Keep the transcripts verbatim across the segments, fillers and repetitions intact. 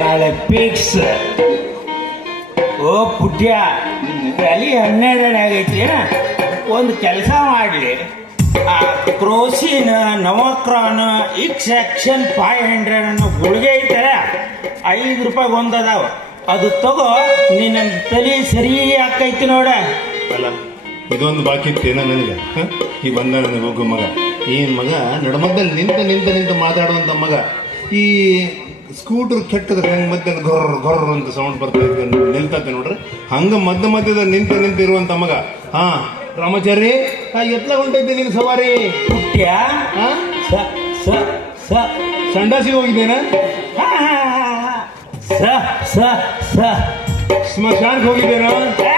ನಾಳೆ ಫಿಕ್ಸ್. ಓ ಪುಟ್ಯ, ತಲೆ ಹನ್ನೆರಡನೇ ಆಗೈತಿ. ಒಂದು ಕೆಲಸ ಮಾಡಲಿ, ಆ ಕ್ರೋಸಿನ್ ನವಕ್ರಾನ್ ಇಕ್ಸ್ ಆಕ್ಷನ್ ಫೈವ್ ಹಂಡ್ರೆಡ್ ಅನ್ನೋ ಗುಳಿಗೆ ಐತಲ್ಲ, ಐದು ರೂಪಾಯಿ ಒಂದದಾವ, ಅದು ತಗೋ. ನಿನ್ನ ತಲೆ ಸರಿ ಆಕೈತಿ ನೋಡ. ಅಲ್ಲ, ಇದೊಂದು ಬಾಕಿ ಇತ್ತೇನ ನನಗೆ? ಈ ಬಂದ ನನಗೆ ಹೋಗೋ ಮಗ, ಏನ್ ಮಗ ನಡಮದ್ದಲ್ಲಿ ನಿಂತ ನಿಂತ ನಿಂತ ಮಾತಾಡುವಂತ ಮಗ. ಈ ಸ್ಕೂಟರ್ ಕೆಟ್ಟದ್ರೆ ಹೆಂಗ್ ಮಧ್ಯ ಗೊರ್ರ ಗೊರ್ರ ಅಂತ ಸೌಂಡ್ ಬರ್ತಾ ಇದ್ದ ನಿಲ್ತತೆ ನೋಡ್ರಿ, ಹಂಗ ಮಧ್ಯ ಮಧ್ಯದ ನಿಂತ ನಿಂತ ಇರುವಂತ ಮಗ. ಹಾ ರಾಮಾಚಾರಿ, ಎತ್ಲ ಹೊಂಟೈತೆ ನೀನು ಸವಾರಿ? ಪುಟ್ಯ, ಸಂಡಾಸಿಗೆ ಹೋಗಿದ್ದೇನ? ಸ್ಮಶಾನಕ್ಕೆ ಹೋಗಿದ್ದೇನೋ?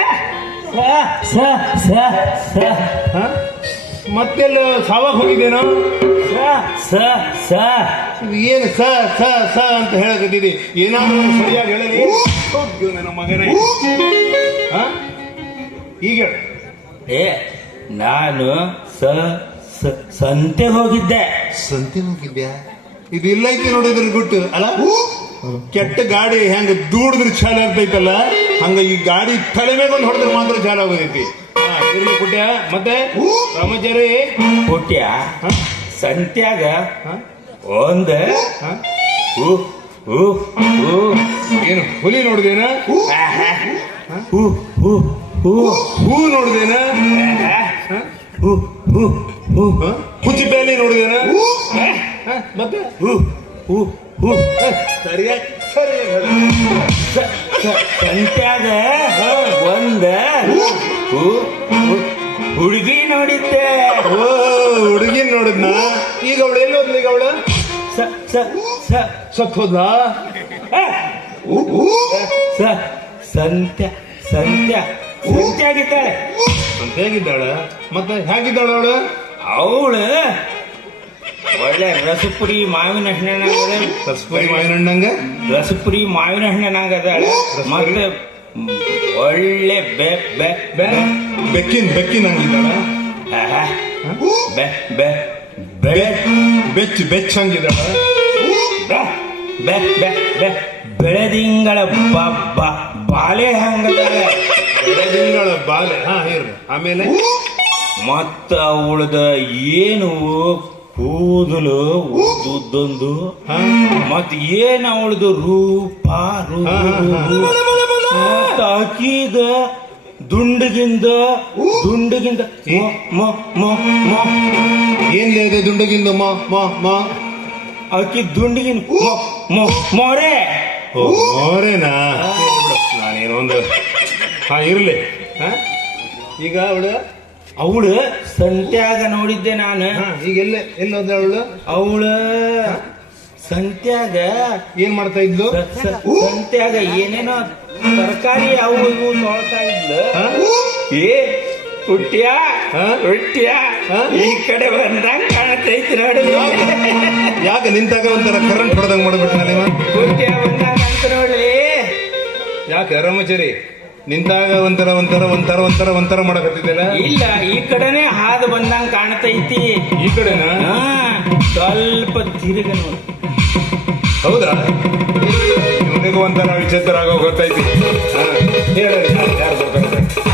ಮತ್ತೆಲ್ಲ ಸಾವಾಗ ಹೋಗಿದ್ದೇನೋ? ಏನು ಸ ಸ ಸ ಅಂತ ಹೇಳಕತ್ತಿದ್ದಿ, ಏನಾದ್ರು ಸರಿಯಾಗಿ ಹೇಳಲಿ ನನ್ನ ಮಗನೇ. ಈಗ ಏ ನಾನು ಸ ಸಂತೆ ಹೋಗಿದ್ದೆ. ಸಂತೆ ಹೋಗಿದ್ಯಾ? ಇದು ಇಲ್ಲೈತಿ ನೋಡಿದ್ರ ಗುಟ್ಟು ಅಲ್ಲ. ಕೆಟ್ಟ ಗಾಡಿ ಹೆಂಗ ದೂಡಿದ್ರೆ ಚಾಲ ಆಗ್ತೈತಲ್ಲ, ಹಂಗ ಈ ಗಾಡಿ ತಲೆ ಮೇಲೆ ಒಂದು ಹೊಡೆದ್ರೆ ಮಾತ್ರ ಚಾಲ ಆಗೋದೈತಿ. ಇರ್ಲಿ ಪುಟ್ಯ. ಮತ್ತೆ ರಾಮಾಚಾರಿ, ಪುಟ್ಯ ಸಂತ್ಯಾಗ ಒಂದ ಏನು ಹುಲಿ ನೋಡಿದೇನ? ಹೂ ನೋಡಿದೇನ? ಹುಚ್ಚಿ ಬೇಲಿ ನೋಡಿದೇನ? ಮತ್ತೆ ಸರಿಯಾಗಿ ಸಂತ್ಯಾಗ ಒಂದ ಹುಡುಗಿ ನೋಡಿದ್ದೆ. ಓ, ಹುಡುಗಿ ನೋಡಿದ್ನ? ಈಗ ಅವಳು ಎಲ್ಲಿ ಹೋದ್ಲ? ಈಗ ಅವಳು ಸತ್ ಹೋದ್ಲ? ಸಂತ್ಯ ಸಂತ್ಯ ಸಂತ್ಯ ಆಗಿದ್ದಾಳೆ. ಸಂತೆ ಆಗಿದ್ದಾಳ? ಮತ್ತೆ ಹೇಗಿದ್ದಾಳ ಅವಳು? ಅವಳು ಒಳ್ಳೆ ರಸಪುರಿ ಮಾವಿನ ಹಣ್ಣಿನಾಗ, ರಸಪುರಿ ಮಾವಿನ ಹಣ್ಣಂಗ ರಸಪುರಿ ಮಾವಿನ ಹಣ್ಣಿನಾಗದಾಳೆ. ಮತ್ತೆ ಒಳ್ಳೆ ಬೆ ಬೆ ಬೆಕ್ಕಿನ ಬೆಕ್ಕಿನ ಹಂಗಿದ್ದಾಳ? ಬೆ ಬೆ ಬೆಳೆ ಬೆಚ್ಚ ಬೆಚ್ಚ ಹಂಗಿದ್ದಾಳ? ಬೆ ಬೆ ಬೆ ಬೆಳೆದಿಂಗಳ ಬಾಲೆ ಹಂಗದಾಳೆ. ಬೆಳೆದಿಂಗಳ ಬಾಲೆ. ಹಾ ಇರ್ರಿ. ಆಮೇಲೆ ಮತ್ತ ಅವಳದ ಏನು ಕೂದಲು ಉದ್ದೊಂದು, ಮತ್ ಏನ್ ಅವಳದು ರೂಪ ಹಾಕಿದ ದುಂಡಗಿಂದ ದುಂಡಗಿಂದ ಏನ್ ಇದೆ ದುಂಡಗಿಂದ? ಮಾ ಮಾ ಮಾ ಆಕಿ ದುಂಡಗಿಂದ ಮೊರೆ ಮೊರೆನಾ? ನಾನೇನೊಂದು ಹಾ ಇರ್ಲಿ. ಈಗ ಅವಳು ಅವಳು ಸಂತ್ಯಾಗ ನೋಡಿದ್ದೆ ನಾನು. ಈಗ ಎಲ್ಲ ಎಲ್ಲ ಹೋದ ಅವಳು? ಅವಳು ಸಂತ್ಯಾಗ ಏನ್ ಮಾಡ್ತಾ ಇದ್ಲು? ಸಂತ್ಯಾಗ ಏನೇನೋ ತರಕಾರಿ ಅವು ಇವು ನೋಡ್ತಾ ಇದ್ಲು. ಏ ಹುಟ್ಟ್ಯ ಹುಟ್ಟ್ಯ ಈ ಕಡೆ ಬಂದಂಗ ಕಾಣತೈತಿ ನೋಡಿ. ಯಾಕೆ ನಿಂತಾಗ ಒಂಥರ ಕರೆಂಟ್ ಹೊಡೆದಂಗ್ ಮಾಡ್ಬಿಟ್ಟ ನೀವು? ಹುಟ್ಟ್ಯ ಬಂದಂಗ ಅಂತ ನೋಡಿ. ಯಾಕೆ ರಾಮಾಚಾರಿ ನಿಂತಾಗ ಒಂಥರ ಒಂಥರ ಒಂಥರ ಒಂಥರ ಒಂಥರ ಮಾಡಕತ್ತಿದ್ದಲ್ಲ? ಇಲ್ಲ, ಈ ಕಡೆನೆ ಹಾದು ಬಂದಂಗ ಕಾಣ್ತೈತಿ. ಈ ಕಡೆನಾ? ಸ್ವಲ್ಪ ತಿರುಗ ನೋಡಿ. ಹೌದಾ? ಇವನಿಗೂ ಒಂಥರ ವಿಚಿತ್ರ ಆಗೋ ಗೊತ್ತೈತಿ. ಹೇಳಿ ಯಾರು ಬರ್ತಾರೆ?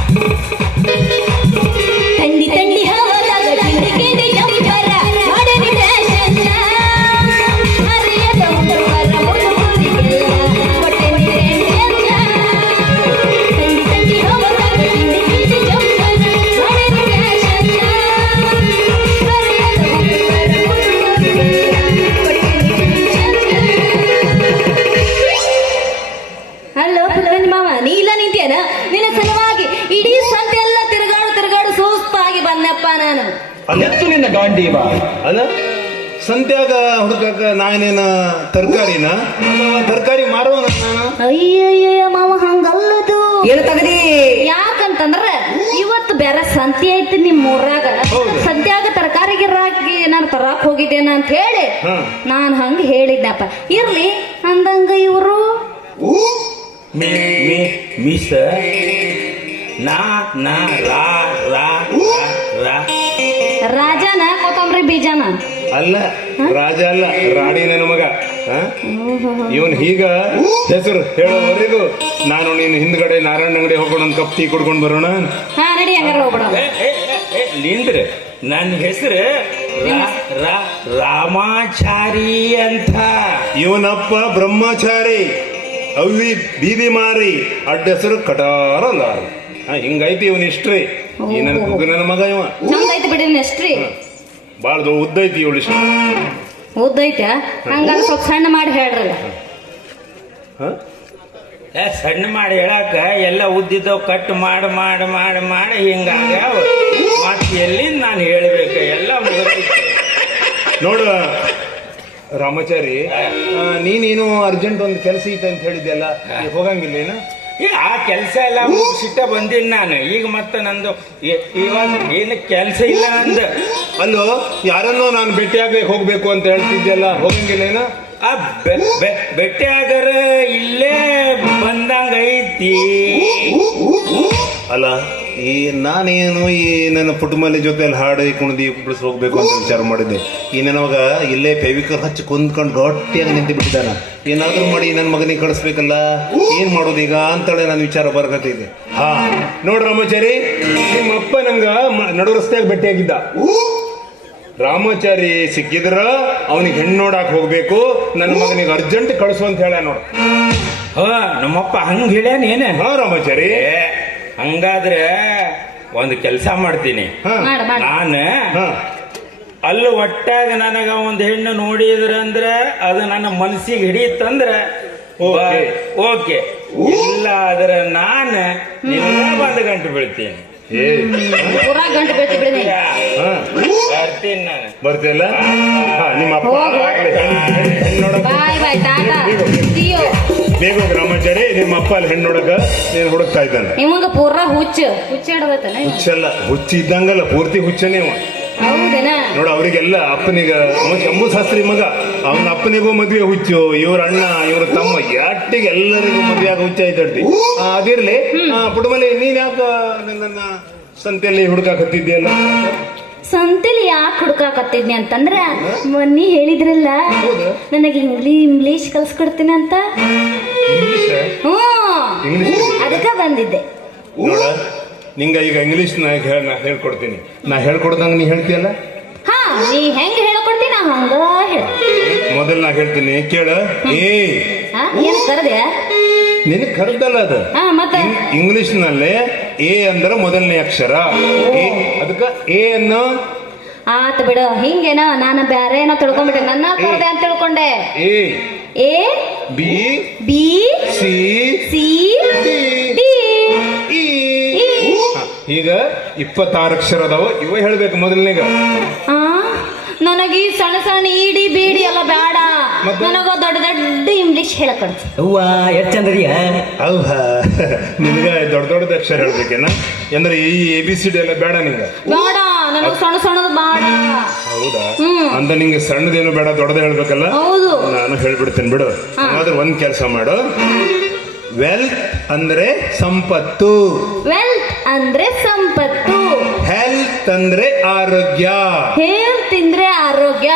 ತಂಡಿ ತಂಡಿ ಹವಾದಾಗ ತಿಂಡಿಗೆ ಜಂಪರ ಮಾಡನಿ ಫ್ಯಾಷನ್ ಅರಿಯದ ಮುಂದುವರ ಮುಂದುವರಿಗೆಲ್ಲ ಕೊಟ್ಟೆ ನಿರೆಂಜನ್ನ. ತಂಡಿ ತಂಡಿ ಹವಾದಾಗ ತಿಂಡಿಗೆ ಜಂಪರ ಮಾಡನಿ ಫ್ಯಾಷನ್ ಅರಿಯದ ಮುಂದುವರ ಮುಂದುವರಿಗೆಲ್ಲ ಕೊಟ್ಟೆ ನಿರೆಂಜನ್ನ. ಹಲೋ ಪುಟ್ಟರಂಜ ಮಾವ, ನೀ ಇಲ್ಲ ನಿಂತೇನ? ನಿನ್ನ ಸಲುವಾಗಿ ಇಡೀ ಸಂತೆ ಎಲ್ಲ ತಿರುಗಾಡು ತಿರುಗಾಡು ಸುಸ್ತಾಗಿ ಬಂದಪ್ಪ ನಾನು. ಅದೆತ್ತು ನಿನ್ನ ಗಾಂಡೀವ ಅಲ್ಲ, ಸಂತ್ಯಾಗ ಹುಡುಕಾಕ ನಾನೇನ ತರಕಾರಿನ ತರಕಾರಿ ಮಾರುವ ನಾನು? ಅಯ್ಯಯ್ಯ ಮಾವ, ಹಂಗಲ್ಲದು. ಏನು ತಗದಿ? ಯಾಕಂತಂದ್ರ ಇವತ್ತು ಬೇರೆ ಸಂತೆ ಐತಿ ನಿಮ್ ಊರಾಗ. ಸಂತ್ಯಾಗ ತರಕಾರಿ ಗಿರಾಕಿ ನಾನು ತರಾಕ್ ಹೋಗಿದ್ದೇನ ಅಂತ ಹೇಳಿ ನಾನ್ ಹಂಗ ಹೇಳಿದ್ನಪ್ಪ. ಇರ್ಲಿ ಅಂದಂಗ ಇವರು ಮಿಸ್ ನಾ ನಾ ರಾ ರಾ ರಾ ರಾಜನ ಕೊತ್ತಂಬರಿ ಬೀಜನ ಅಲ್ಲ, ರಾಜ ಅಲ್ಲ, ರಾಣಿ ನನ್ನ ಮಗ. ಇವನ್ ಹೀಗ ಹೆಸರು ಹೇಳೋವರೆಗೂ ನಾನು ನೀನು ಹಿಂದ್ಗಡೆ ನಾರಾಯಣ ಅಂಗಡಿ ಹೋಗೋಣ ಒಂದು ಕಪ್ ಟೀ ಕುಡ್ಕೊಂಡು ಬರೋಣ. ಹಾ ನಡಿ ಹಂಗಾರ ಹೋಗ್ಬಿಡ. ನಿಂದ್ರೆ ನನ್ನ ಹೆಸರು ರಾಮಾಚಾರಿ ಅಂತ. ಇವನಪ್ಪ ಬ್ರಹ್ಮಚಾರಿ, ಅವ್ವಿ ಬೀದಿ ಮಾರಿ, ಅಡ್ಡ ಹೆಸರು ಕಟಾರಲ್ಲ. ಹಿಂಗೈತಿ ಇವನ್ ಹಿಸ್ಟ್ರಿ. ಈ ನನ್ನ ನನ್ನ ಮಗ ಇವ ಚಂದ ಐತಿ ಬಿಡಿ ಎಷ್ಟ್ರಿ. ಬಾಳ ಉದ್ದೈತಿ ಇವಳು ಇಷ್ಟ. ಉದ್ದೈತ ಹಂಗಾರ ಸ್ವಲ್ಪ ಸಣ್ಣ ಮಾಡಿ ಹೇಳ್ರಲ್ಲ. ಏ, ಸಣ್ಣ ಮಾಡಿ ಹೇಳಾಕ ಎಲ್ಲ ಉದ್ದಿದ್ದವ್ ಕಟ್ ಮಾಡಿ ಮಾಡಿ ಮಾಡಿ ಮಾಡಿ ಹಿಂಗಾಗ್ಯಾವ. ಮತ್ತೆ ಎಲ್ಲಿಂದ ನಾನು ಹೇಳ್ಬೇಕು? ಎಲ್ಲ ಮುಗಿದೈತಿ ನೋಡ ರಾಮಾಚಾರಿ, ನೀನೇನು ಅರ್ಜೆಂಟ್ ಒಂದು ಕೆಲಸ ಐತೆ ಅಂತ ಹೇಳಿದ್ದೆಲ್ಲ, ಹೋಗಂಗಿಲ್ಲ ಏನು? ಈ ಆ ಕೆಲಸ ಎಲ್ಲ ಮುಗಿಸಿಟ್ಟ ಬಂದೀನಿ ನಾನು. ಈಗ ಮತ್ತೆ ನಂದು ಇ- ಇವಾಗ ಏನು ಕೆಲಸ ಇಲ್ಲ ಅಂದ. ಅಲ್ಲೋ, ಯಾರನ್ನೋ ನಾನು ಭೇಟಿಯಾಗಿ ಹೋಗ್ಬೇಕು ಅಂತ ಹೇಳ್ತಿದ್ದೆಲ್ಲ, ಹೋಗಂಗಿಲ್ಲ ಏನು? ಆ ಬೆ- ಬೆ- ಬೆಟ್ಟೆ ಆಗರ ಇಲ್ಲೇ ಬಂದಂಗ ಐತಿ. ಅಲ್ಲ, ಈ ನಾನೇನು ಈ ನನ್ನ ಪುಟ್ಟಮಲ್ಲಿ ಜೊತೆ ಹಾಡು ಕುಣಿದು ಬಿಡಿಸ್ ಹೋಗ್ಬೇಕು ಅಂತ ವಿಚಾರ ಮಾಡಿದ್ದೆ. ಈ ನನವಾಗ ಇಲ್ಲೇ ಫೆವಿಕಲ್ ಹಚ್ಚಿ ಕುಂದ್ಕೊಂಡು ಗಟ್ಟಿಯಾಗಿ ನಿಂತು ಬಿಟ್ಟಿದ್ದಾನ. ಏನಾದ್ರೂ ಮಾಡಿ ನನ್ನ ಮಗನಿಗೆ ಕಳಿಸ್ಬೇಕಲ್ಲ, ಏನ್ ಮಾಡೋದು ಈಗ ಅಂತೇಳಿ ನನ್ನ ವಿಚಾರ ಬರ್ಕತ್ತಿದ್ದೆ. ಹಾ ನೋಡ್ ರಾಮಾಚಾರಿ, ನಿಮ್ಮ ಅಪ್ಪ ನಂಗ ಮ- ನಡು ರಸ್ತೆಯಾಗ ಭೇಟಿಯಾಗಿದ್ದ. ರಾಮಾಚಾರಿ ಸಿಕ್ಕಿದ್ರ ಅವನಿಗೆ ಹೆಣ್ಣು ನೋಡಾಕ್ ಹೋಗ್ಬೇಕು, ನನ್ನ ಮಗನಿಗೆ ಅರ್ಜೆಂಟ್ ಕಳಿಸು ಅಂತ ಹೇಳ ನೋಡ. ಹ ನಮ್ಮಪ್ಪ ಹಂಗ ಹೇಳ್ಯಾನೇನ? ಹಾ ರಾಮಾಚಾರಿ, ಏ, ಹಂಗಾದ್ರೆ ಒಂದು ಕೆಲಸ ಮಾಡ್ತೀನಿ ಹಾ ಮಾಡ ಮಾಡ. ನಾನು. ಹಾ ಅಲ್ಲಿ ಒಟ್ಟಾಗ ನನಗ ಒಂದು ಹೆಣ್ಣು ನೋಡಿದ್ರಂದ್ರ ಅದು ನನ್ನ ಮನಸ್ಸಿಗೆ ಹಿಡಿತಂದ್ರ ಓಕೆ. ಓಕೆ, ಇಲ್ಲ ಆದ್ರೆ ನಾನು ನಿನ್ನ ಬಂದು ಗಂಟು ಬೀಳ್ತೀನಿ. ಏ ಪೂರಾ ಗಂಟು ಬೀಳ್ತಿ ಬಿಡಿ. ಹಾ ಬರ್ತೀನಿ ನಾನು. ಬರ್ತಿಲ್ಲ? ಹಾ, ನಿಮ್ಮ ಅಪ್ಪ ಹೋಗು. ಆಗ್ಲೇ ಹೆಣ್ಣು- ಹೆಣ್ಣು- ಹೆಣ್ಣು ನೋಡಕ್ ಬಾಯ್ ಬಾಯ್ ಟಾಟಾ ಸಿಯೋ. ಬೇಗ ಹೋಗಿ ರಾಮಾಚಾರಿ, ನಿಮ್ಮ ಅಪ್ಪ ಅಲ್ಲಿ ಹೆಣ್ಣು ನೋಡಕ ನೀನು ಹುಡುಕ್ತಾ ಇದ್ದಾನೆ. ನಿಮಗ ಪೂರಾ ಹುಚ್ಚ ಹುಚ್ಚ ಹಿಡ್ದೈತನ ಇವ? ಹುಚ್ಚಲ್ಲ, ಹುಚ್ಚ ಇದ್ದಂಗಲ್ಲ, ಪೂರ್ತಿ ಹುಚ್ಚನೇ ಅವ. ಹೌದೇನ? ನೋಡ, ಅವರಿಗೆಲ್ಲ ಅಪ್ಪನಿಗ ಅವ ಶಂಭು ಶಾಸ್ತ್ರಿ ಮಗ, ಅವನ ಅಪ್ಪನಿಗೂ ಮದ್ವೆ ಹುಚ್ಚು, ಇವ್ರ ಅಣ್ಣ ಇವ್ರ ತಮ್ಮ ಯಾಟಿಗೆ ಎಲ್ಲರಿಗೂ ಮದ್ವೆ ಆಗ ಹುಚ್ಚ ಐತಡ್ತಿ. ಅದಿರ್ಲಿ, ಪುಟಮಲ್ಲಿ ನೀನ್ ಯಾಕ ನನ್ನ ಸಂತೆಯಲ್ಲಿ ಹುಡುಕಾಕತ್ತಿದ್ಯಲ್ಲ? ಸಂತೆಲಿ ಯಾಕೆ ಹುಡ್ಕಾಕತ್ತಿದ್ನಿ ಅಂತಂದ್ರ ಮೊನ್ನೆ ಹೇಳಿದ್ರಲ್ಲ ನನಗೆ ಇಂಗ್ಲಿ ಇಂಗ್ಲಿಷ್ ಕಲ್ಸ್ಕೊಡ್ತೀನಿ ಅಂತ. ಇಂಗ್ಲಿಷ್ ಹ್ಮ್ ಇಂಗ್ಲಿಷ್ ಅದಕ್ಕ ಬಂದಿದ್ದೆ. ನೋಡ, ನಿಂಗ ಈಗ ಇಂಗ್ಲಿಷ್ ನಾ ಹೇಳ್- ನಾ ಹೇಳ್ಕೊಡ್ತೀನಿ. ನಾ ಹೇಳ್ಕೊಡ್ದಂಗ ನೀ ಹೇಳ್ತೀಯಲ್ಲ? ಹಾ ನೀ ಹೆಂಗ್ ಹೇಳ್ಕೊಡ್ತೀನಿ ನಾ ಹಂಗ ಹೇಳ. ಮೊದಲ್ ನಾ ಹೇಳ್ತೀನಿ ಕೇಳ. ಏ ಏನ್ ಕರ್ದೆ? ನಿನಗ್ ಕರೆದಲ್ಲ ಅದು. ಹಾ ಮತ್ತೆ ಇಂಗ್ಲಿಷ್ ನಲ್ಲಿ ಎ ಅಂದ್ರೆ ಮೊದಲನೇ ಅಕ್ಷರ. ಎ, ಅದಕ್ಕ ಎ ಅನ್ನು ಆತ ಬಿಡು. ಹಿಂಗೇನ ನಾನು ಬ್ಯಾರೆ ಏನೋ ತಿಳ್ಕೊಂಡ್ಬಿಟ್ಟೆ, ನನ್ನ ಕರ್ದೆ ಅಂತ ತಿಳ್ಕೊಂಡೆ. A A B B C C D D E. ಹ, ಈಗ ಇಪ್ಪತ್ತಾರು ಅಕ್ಷರ ಅದಾವ, ಇವ ಹೇಳ್ಬೇಕು ಮೊದಲನೇಗ. ಆ ನನಗೆ ಈ ಸಣ್ಣ ಸಣ್ಣ ಇಡಿ ಬೀಡಿ ಎಲ್ಲ ಬೇಡ. ಮತ್ತೆ? ನನಗ ದೊಡ್ಡ ದೊಡ್ಡ ಇಂಗ್ಲಿಷ್ ಹೇಳಕಡ್ಸಿ. ಅವ್ವ ಎಷ್ಟ್ ಚಂದರಿಯ. ಹೌದಾ, ನಿನ್ಗ ದೊಡ್ಡ ದೊಡ್ಡದ ಅಕ್ಷರ ಹೇಳ್ಬೇಕೇನ? ಅಂದ್ರೆ ಈ ಎ ಬಿ ಸಿ ಡಿ ಎಲ್ಲ ಬೇಡ ನಿಂಗ? ಬೇಡ, ನನಗ ಸಣ್ಣ ಸಣ್ಣದು ಬೇಡ. ಹೌದಾ? ಹ್ಮ್. ಅಂತ ನಿಂಗೆ ಸಣ್ಣದೇನು ಬೇಡ, ದೊಡ್ಡದೇ ಹೇಳ್ಬೇಕಲ್ಲ? ಹೌದು. ನಾನು ಹೇಳ್ಬಿಡ್ತೇನೆ ಬಿಡು. ಆದ್ರೆ ಒಂದ್ ಕೆಲಸ ಮಾಡು. ವೆಲ್ತ್ ಅಂದ್ರೆ ಸಂಪತ್ತು, ವೆಲ್ತ್ ಅಂದ್ರೆ ಸಂಪತ್ತು, ಹೆಲ್ತ್ ಅಂದ್ರೆ ಆರೋಗ್ಯ. ಹೆಲ್ತ್ ಅಂದ್ರೆ ಆರೋಗ್ಯ.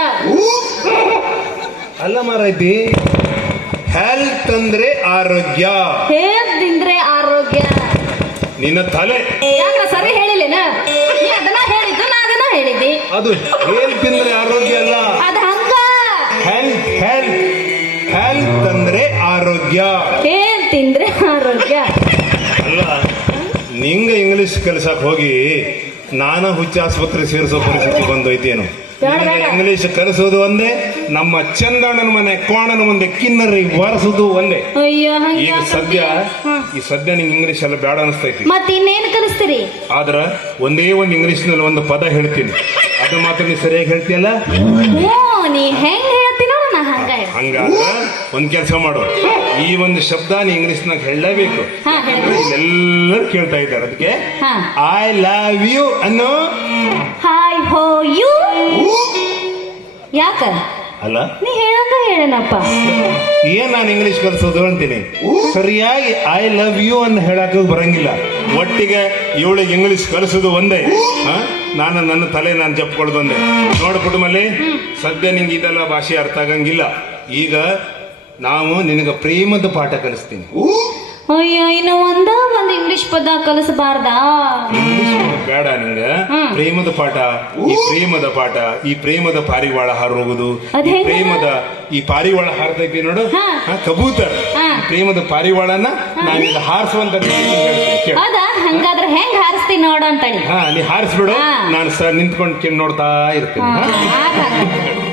ಅಲ್ಲ ಮಾರೈತಿ, ಹೆಲ್ತ್ ಅಂದ್ರೆ ಆರೋಗ್ಯ. ಹೆಲ್ತ್ ಅಂದ್ರೆ ಆರೋಗ್ಯ. ನಿನ್ನ ತಲೆ ಯಾಕ ಸರಿ ಹೇಳಿಲ್ಲೇನ? ನೀ ಅದನ್ನ ಹೇಳಿದ್ದು, ನಾ ಅದನ್ನ ಹೇಳಿದ್ದಿ. ಅದು ಹೆಲ್ತ್ ಅಂದ್ರೆ ಆರೋಗ್ಯ ಅಲ್ಲ. ಅದ ಹಂಗ. ಹೆಲ್ತ್ ಹೆಲ್ತ್ ಹೆಲ್ತ್ ಅಂದ್ರೆ ಆರೋಗ್ಯ. ಹೆಲ್ತ್ ಅಂದ್ರೆ ಆರೋಗ್ಯ. ಅಲ್ಲ, ನಿಂಗ ಇಂಗ್ಲಿಷ್ ಕಲಿಸಕ್ ಹೋಗಿ ನಾನ ಹುಚ್ಚ ಆಸ್ಪತ್ರೆ ಸೇರಿಸೋ ಪರಿಸ್ಥಿತಿ ಬಂದೋಯ್ತೇನು? ಬೇಡ, ಬೇಡ. ಇಂಗ್ಲಿಷ್ ಕಲಿಸೋದು ಒಂದೇ, ನಮ್ಮ ಚಂದಣ್ಣನ ಮನೆ ಕೋಣನ ಮುಂದೆ ಕಿನ್ನರಿ ಬಾರಿಸೋದು ಒಂದೇ. ಅಯ್ಯೋ ಹಂಗ ಈಗ ಸದ್ಯ ಈ ಸದ್ಯ ನಿಂಗೆ ಇಂಗ್ಲಿಷ್ ಎಲ್ಲ ಬೇಡ ಅನಿಸ್ತೈತಿ. ಮತ್ ಇನ್ನೇನ್ ಕಲಿಸ್ತೀರಿ? ಆದ್ರ ಒಂದೇ ಒಂದು ಇಂಗ್ಲಿಷ್ ನಲ್ಲಿ ಒಂದು ಪದ ಹೇಳ್ತೀನಿ, ಅದು ಮಾತ್ರ ನೀ ಸರಿಯಾಗಿ ಹೇಳ್ತೀಯಲ್ಲ? ಓ ನೀ ಹೆಂಗ್ ಹೇಳ್ತೀನೋ ನಾ ಹಂಗ ಹೇಳ್ತೀನಿ. ಹಂಗಾದ್ರ ಒಂದ್ ಕೆಲಸ ಮಾಡು, ಈ ಒಂದು ಶಬ್ದ ನೀ ಇಂಗ್ಲಿಷ್ ನಾಗ ಹೇಳಲೇಬೇಕು. ಹಾ, ಹೇಳು. ಇಲ್ಲೆಲ್ಲರೂ ಕೇಳ್ತಾ ಇದ್ದಾರೆ, ಅದಕ್ಕೆ ಹಾ. ಐ ಲವ್ ಯು ಅನ್ನೋ. Hi how you. ಯಾಕ ಅಲ್ಲ, ನೀ ಹೇಳಂಗ ಹೇಳನಪ್ಪ. ಏನ್ ನಾನು ಇಂಗ್ಲಿಷ್ ಕಲಿಸೋದು ಅಂತೀನಿ, ಸರಿಯಾಗಿ ಐ ಲವ್ ಯು ಅನ್ನು ಹೇಳಕ್ ಬರಂಗಿಲ್ಲ. ಒಟ್ಟಿಗೆ ಇವಳಿಗೆ ಇಂಗ್ಲಿಷ್ ಕಲಿಸೋದು ಒಂದೇ. ಹ? ನಾನು ನನ್ನ ತಲೆ ನಾನು ಜಪ್ಕೊಳ್ಳೋದು ಒಂದೇ. ನೋಡು ಕುಟುಂಬಲ್ಲಿ ಸದ್ಯ ನಿಂಗೆ ಇದೆಲ್ಲ ಭಾಷೆ ಅರ್ಥ ಆಗಂಗಿಲ್ಲ. ಈಗ ನಾವು ನಿನಗ ಪ್ರೇಮದ ಪಾಠ ಕಲಿಸ್ತೀನಿ. ಅಯ್ಯೋ ಇನ್ನು ಒಂದ ಒಂದ್ ಇಂಗ್ಲಿಷ್ ಪದ ಕಲಿಸಬಾರ್ದಾ? ಬೇಡ ನಿಂಗ ಹ್ಮ್. ಪ್ರೇಮದ ಪಾಠ, ಈ ಪ್ರೇಮದ ಪಾಠ, ಈ ಪ್ರೇಮದ ಪಾರಿವಾಳ ಹಾರು ಹೋಗುದು, ಅದ್ ಈ ಹೆಂಗ? ಪ್ರೇಮದ ಈ ಪಾರಿವಾಳ ಹಾರ್ತೈತಿ ನೋಡು, ಹಾ. ಹಾ, ಕಬೂತರ್. ಹಾ. ಈ ಪ್ರೇಮದ ಪಾರಿವಾಳನ ನಾನೀಗ ಹಾರಿಸುವಂತ ಹೌದಾ? ಹಂಗಾದ್ರೆ ಹೆಂಗ್ ಹಾರಿಸ್ತೀನಿ ನೋಡ ಅಂತೇಳಿ. ಹಾ ನೀ ಹಾರಿಸ್ಬಿಡು, ಹಾ. ನಾನು ಸರ್ ನಿಂತ್ಕೊಂಡು ನೋಡ್ತಾ ಇರ್ತೀನಿ. ಹಾ? ಹಾ, ಆಗ.